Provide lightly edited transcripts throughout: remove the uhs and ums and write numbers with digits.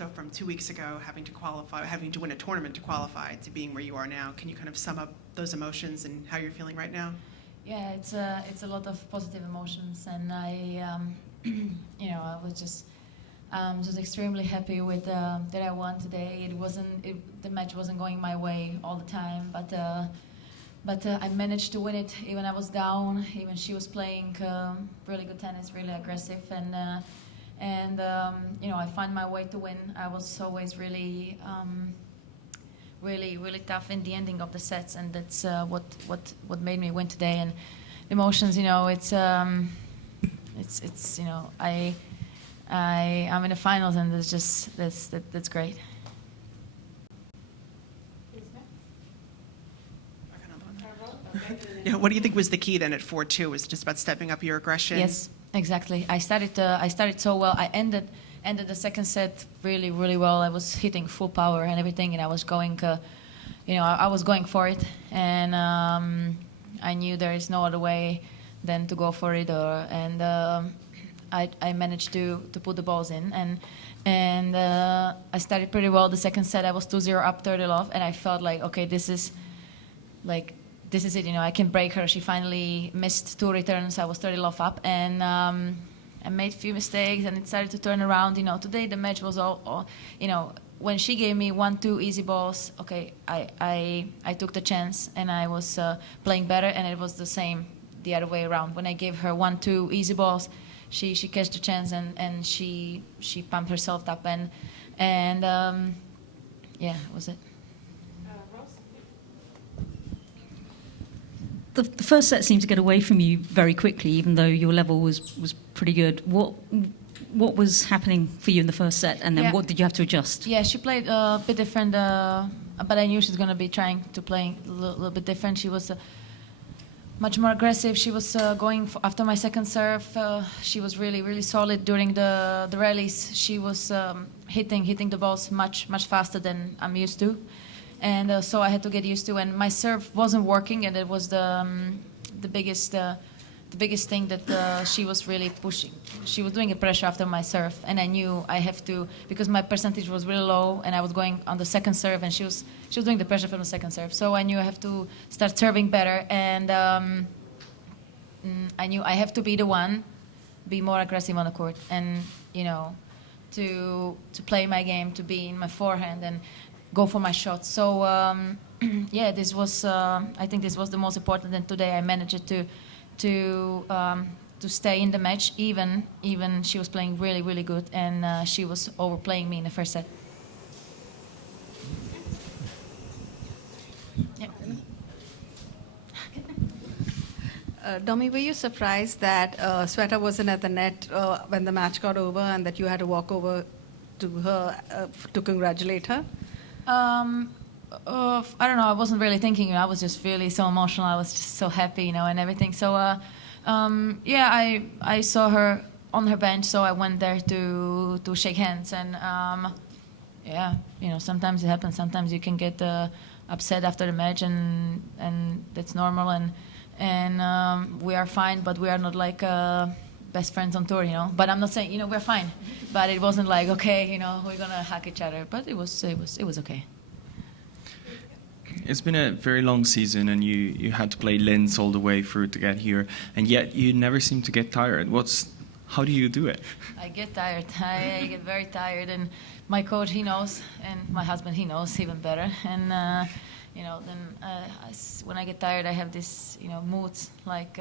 So from 2 weeks ago, having to qualify, having to win a tournament to qualify, to being where you are now, can you kind of sum up those emotions and how you're feeling right now? Yeah, it's a lot of positive emotions, and I I was just extremely happy with that I won today. The match wasn't going my way all the time, but I managed to win it. Even I was down. Even she was playing really good tennis, really aggressive, and I find my way to win. I was always really tough in the ending of the sets, and that's what made me win today. And emotions, I'm in the finals, and that's great. Yeah, what do you think was the key then at 4-2? Was it just about stepping up your aggression? Yes, exactly. I started so well. I ended the second set really, really well. I was hitting full power and everything, and I was going, I was going for it, and I knew there is no other way than to go for it. I managed to put the balls in, and I started pretty well. The second set, I was 2-0 up, 30 love, and I felt like, okay, this is it. I can break her. She finally missed 2 returns. I was 30 love up, and I made a few mistakes, and it started to turn around. Today the match was all when she gave me 1-2 easy balls, okay, I took the chance, and I was playing better, and it was the same the other way around. When I gave her 1-2 easy balls, she catch the chance, and she pumped herself up, and yeah, that was it. The first set seemed to get away from you very quickly, even though your level was pretty good. What was happening for you in the first set, and then what did you have to adjust? Yeah, she played a bit different, but I knew she's going to be trying to play a little bit different. She was much more aggressive. She was going after my second serve. She was really, really solid during the rallies. She was hitting the balls much faster than I'm used to. And so I had to get used to, and my serve wasn't working, and it was the biggest thing that she was really pushing. She was doing a pressure after my serve, and I knew I have to, because my percentage was really low, and I was going on the second serve, and she was doing the pressure from the second serve. So I knew I have to start serving better, and I knew I have to be the one, be more aggressive on the court, and to play my game, to be in my forehand, and go for my shots. So yeah, this was I think this was the most important, and today I managed to stay in the match, even she was playing really, really good, and she was overplaying me in the first set. Yeah. Domi, were you surprised that Sveta wasn't at the net when the match got over, and that you had to walk over to her to congratulate her? I don't know. I wasn't really thinking. I was just really so emotional. I was just so happy, and everything. So, yeah, I saw her on her bench, so I went there to shake hands. And yeah, sometimes it happens. Sometimes you can get upset after the match, and that's normal. And we are fine, but we are not like best friends on tour, But I'm not saying, we're fine. But it wasn't like, okay, we're gonna hug each other. But it was okay. It's been a very long season, and you had to play Linz all the way through to get here, and yet you never seem to get tired. How do you do it? I get tired. I get very tired, and my coach, he knows, and my husband, he knows even better. And when I get tired, I have this, moods like.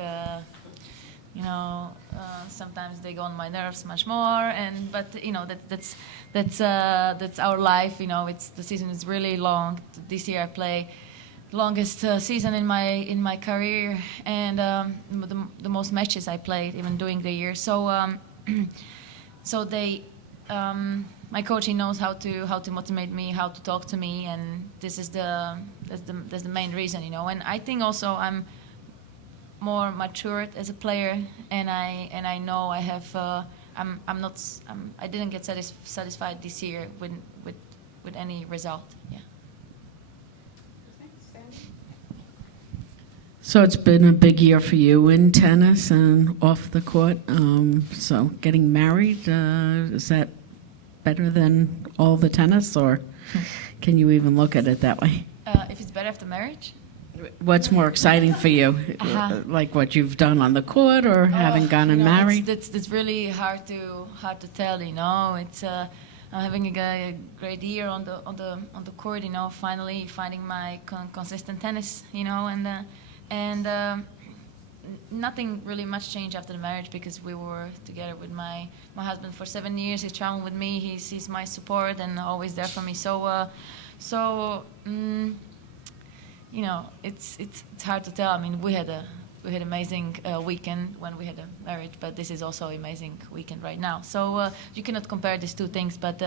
Sometimes they go on my nerves much more, but that's our life. The season is really long. This year I play the longest season in my career, and the most matches I played even during the year. So my coach, he knows how to motivate me, how to talk to me, and that's the main reason, And I think also I'm more matured as a player, and I know I have I didn't get satisfied this year with any result. Yeah. So it's been a big year for you in tennis and off the court. So getting married, is that better than all the tennis, or can you even look at it that way? If it's better after marriage? What's more exciting for you? Like what you've done on the court, or having gone and married? That's really hard to tell. It's I'm having a great year on the court. Finally finding my consistent tennis. And nothing really much changed after the marriage, because we were together with my husband for 7 years. He's traveling with me. He's my support and always there for me. It's hard to tell. I mean, we had amazing weekend when we had a marriage, but this is also amazing weekend right now. So you cannot compare these two things, but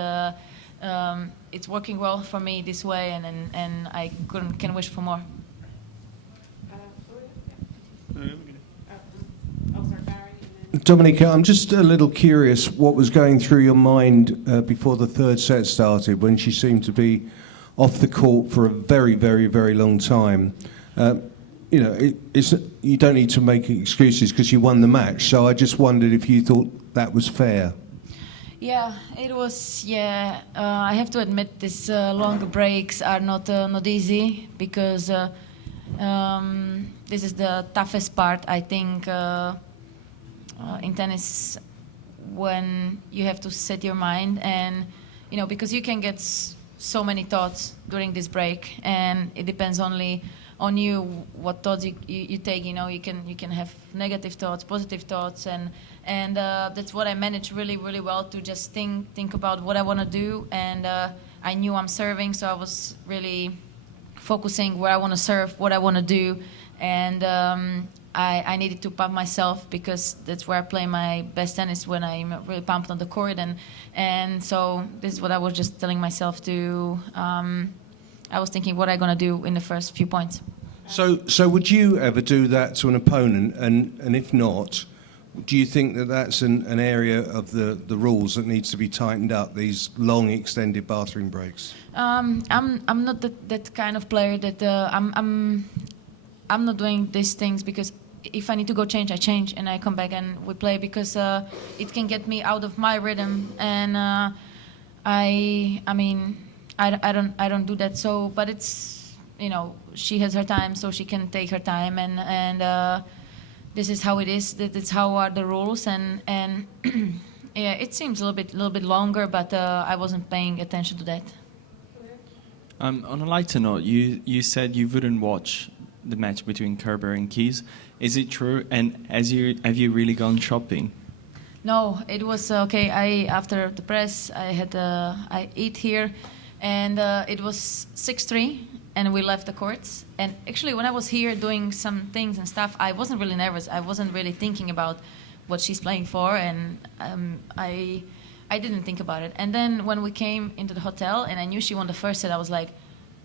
it's working well for me this way, and I can wish for more. Dominika, I'm just a little curious what was going through your mind before the third set started, when she seemed to be off the court for a very, very, very long time. You don't need to make excuses because you won the match, so I just wondered if you thought that was fair. Yeah, it was. Yeah, I have to admit, these longer breaks are not easy, because this is the toughest part, I think, in tennis, when you have to set your mind, and because you can get so many thoughts during this break, and it depends only on you what thoughts you take. You can have negative thoughts, positive thoughts, and that's what I managed really, really well, to just think about what I want to do. And I knew I'm serving, so I was really focusing where I want to serve, what I want to do, and I needed to pump myself, because that's where I play my best tennis, when I'm really pumped on the court, and so this is what I was just telling myself to. I was thinking what I'm gonna do in the first few points. So would you ever do that to an opponent? And if not, do you think that that's an area of the rules that needs to be tightened up? These long, extended bathroom breaks. I'm not that kind of player that I'm not doing these things, because if I need to go change, I change and I come back and we play, because it can get me out of my rhythm, and I don't do that. So, but it's, she has her time, so she can take her time, and this is how it is. That's how are the rules, and yeah, it seems a little bit longer, but I wasn't paying attention to that. On a lighter note, you said you wouldn't watch the match between Kerber and Keys. Is it true? And have you really gone shopping? No, it was okay. After the press, I eat here, and it was 6-3, and we left the courts. And actually, when I was here doing some things and stuff, I wasn't really nervous. I wasn't really thinking about what she's playing for, and I didn't think about it. And then when we came into the hotel, and I knew she won the first set, I was like,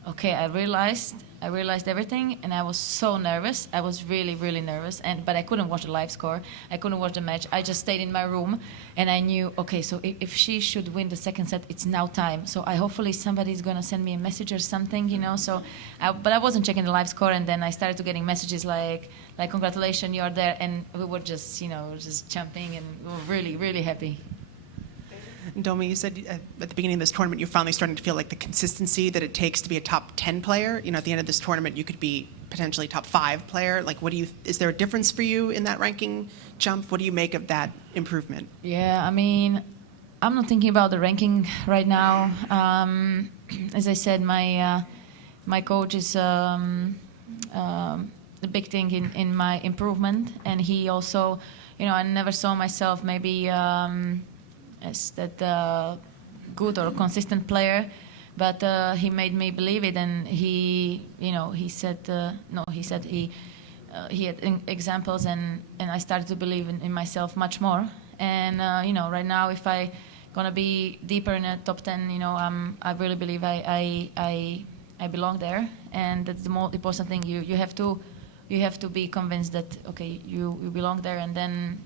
okay, I realized everything, and I was so nervous. I was really, really nervous, but I couldn't watch the live score. I couldn't watch the match. I just stayed in my room, and I knew, okay, so if she should win the second set, it's now time. So hopefully somebody's gonna send me a message or something, So, but I wasn't checking the live score, and then I started to getting messages like congratulations, you're there, and we were just, just jumping, and we were really, really happy. Domi, you said at the beginning of this tournament, you're finally starting to feel like the consistency that it takes to be a top 10 player. At the end of this tournament, you could be potentially top 5 player. Like, is there a difference for you in that ranking jump? What do you make of that improvement? Yeah, I mean, I'm not thinking about the ranking right now. As I said, my coach is the big thing in my improvement, and he also, I never saw myself maybe as that good or consistent player, but he made me believe it, and he said he had examples, and I started to believe in myself much more. And right now, if I gonna be deeper in the top 10, I really believe I belong there, and that's the most important thing. You have to be convinced that okay, you belong there, and then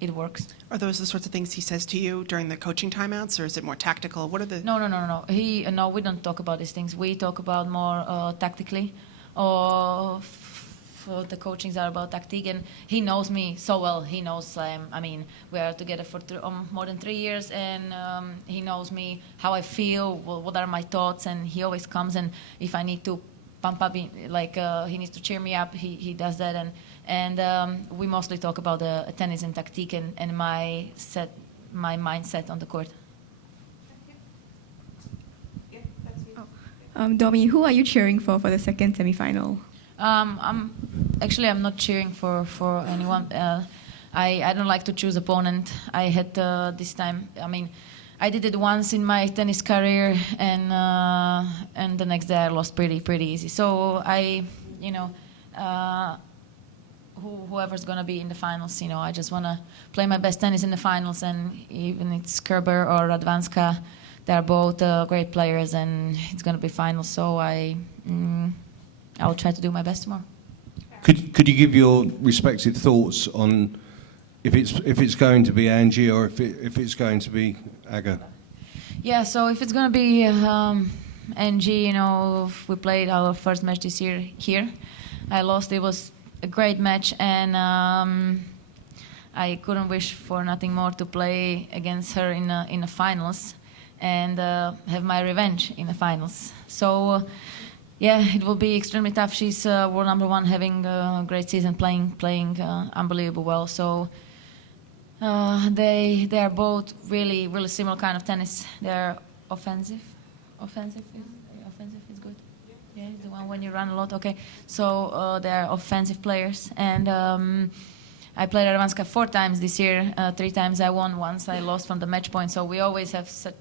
it works. Are those the sorts of things he says to you during the coaching timeouts, or is it more tactical? What are the... No. No, we don't talk about these things. We talk about more tactically, or the coachings are about tactique, and he knows me so well. He knows, I mean, we are together for more than 3 years, and he knows me, how I feel, what are my thoughts, and he always comes, and if I need to pump up, he needs to cheer me up, he does that, and we mostly talk about the tennis and tactique and my mindset on the court. Domi, who are you cheering for the second semi-final? I'm not cheering for anyone. I don't like to choose opponent. I had this time. I mean, I did it once in my tennis career, and the next day I lost pretty easy. So whoever's gonna be in the finals, I just wanna play my best tennis in the finals, and even it's Kerber or Radwanska, they're both great players, and it's gonna be finals. So I'll try to do my best tomorrow. Could you give your respective thoughts on if it's going to be Angie or if it's going to be Aga? Yeah, so if it's gonna be Angie, we played our first match this year here. I lost. It was a great match, and I couldn't wish for nothing more to play against her in the finals and have my revenge in the finals. So. Yeah, it will be extremely tough. She's world number one, having a great season, playing unbelievable well. So they are both really similar kind of tennis. They're offensive. Offensive is good. Yeah, it's the one when you run a lot. Okay, so they're offensive players, and I played Radwanska 4 times this year. 3 times I won. Once I lost from the match point. So we always have such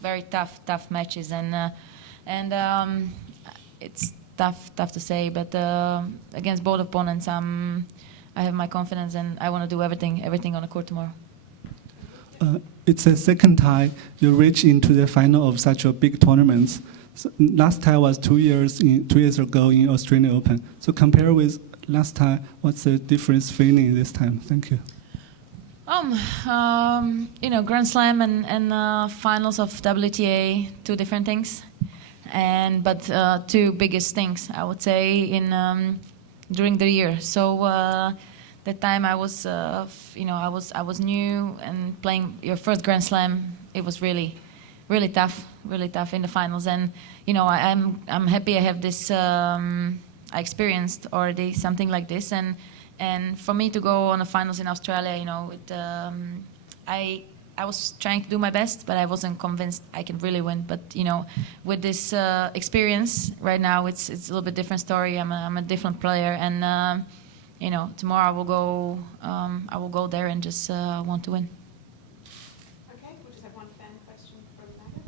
very tough matches, and it's tough to say, but against both opponents, I have my confidence, and I want to do everything on the court tomorrow. It's the second time you reach into the final of such a big tournament. So last time was 2 years ago in Australian Open. So compare with last time, what's the difference feeling this time? Thank you. Grand Slam and finals of WTA, 2 different things. But 2 biggest things, I would say, during the year. So that time I was, I was new, and playing your first Grand Slam, it was really tough in the finals. And I'm happy I have this. I experienced already something like this, and for me to go on the finals in Australia, I was trying to do my best, but I wasn't convinced I can really win. But with this experience right now, it's a little bit different story. I'm a different player, and tomorrow I will go there and just want to win. Okay, we'll just have one fan question from Naga.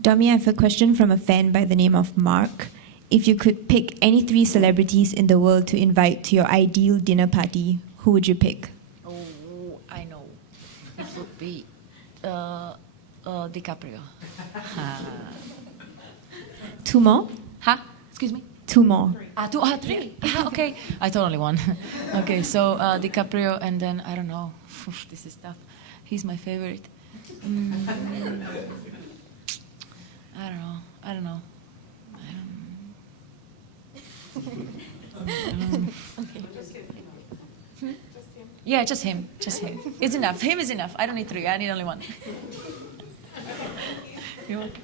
Domi, I have a question from a fan by the name of Mark. If you could pick any 3 celebrities in the world to invite to your ideal dinner party, who would you pick? I know. It would be DiCaprio. 2 more? Huh? Excuse me? 2 more. 3. Okay. I thought only 1. Okay, so DiCaprio, and then, I don't know. This is tough. He's my favorite. I don't know. Yeah, just him. It's enough. Him is enough. I don't need 3. I need only 1. You're welcome.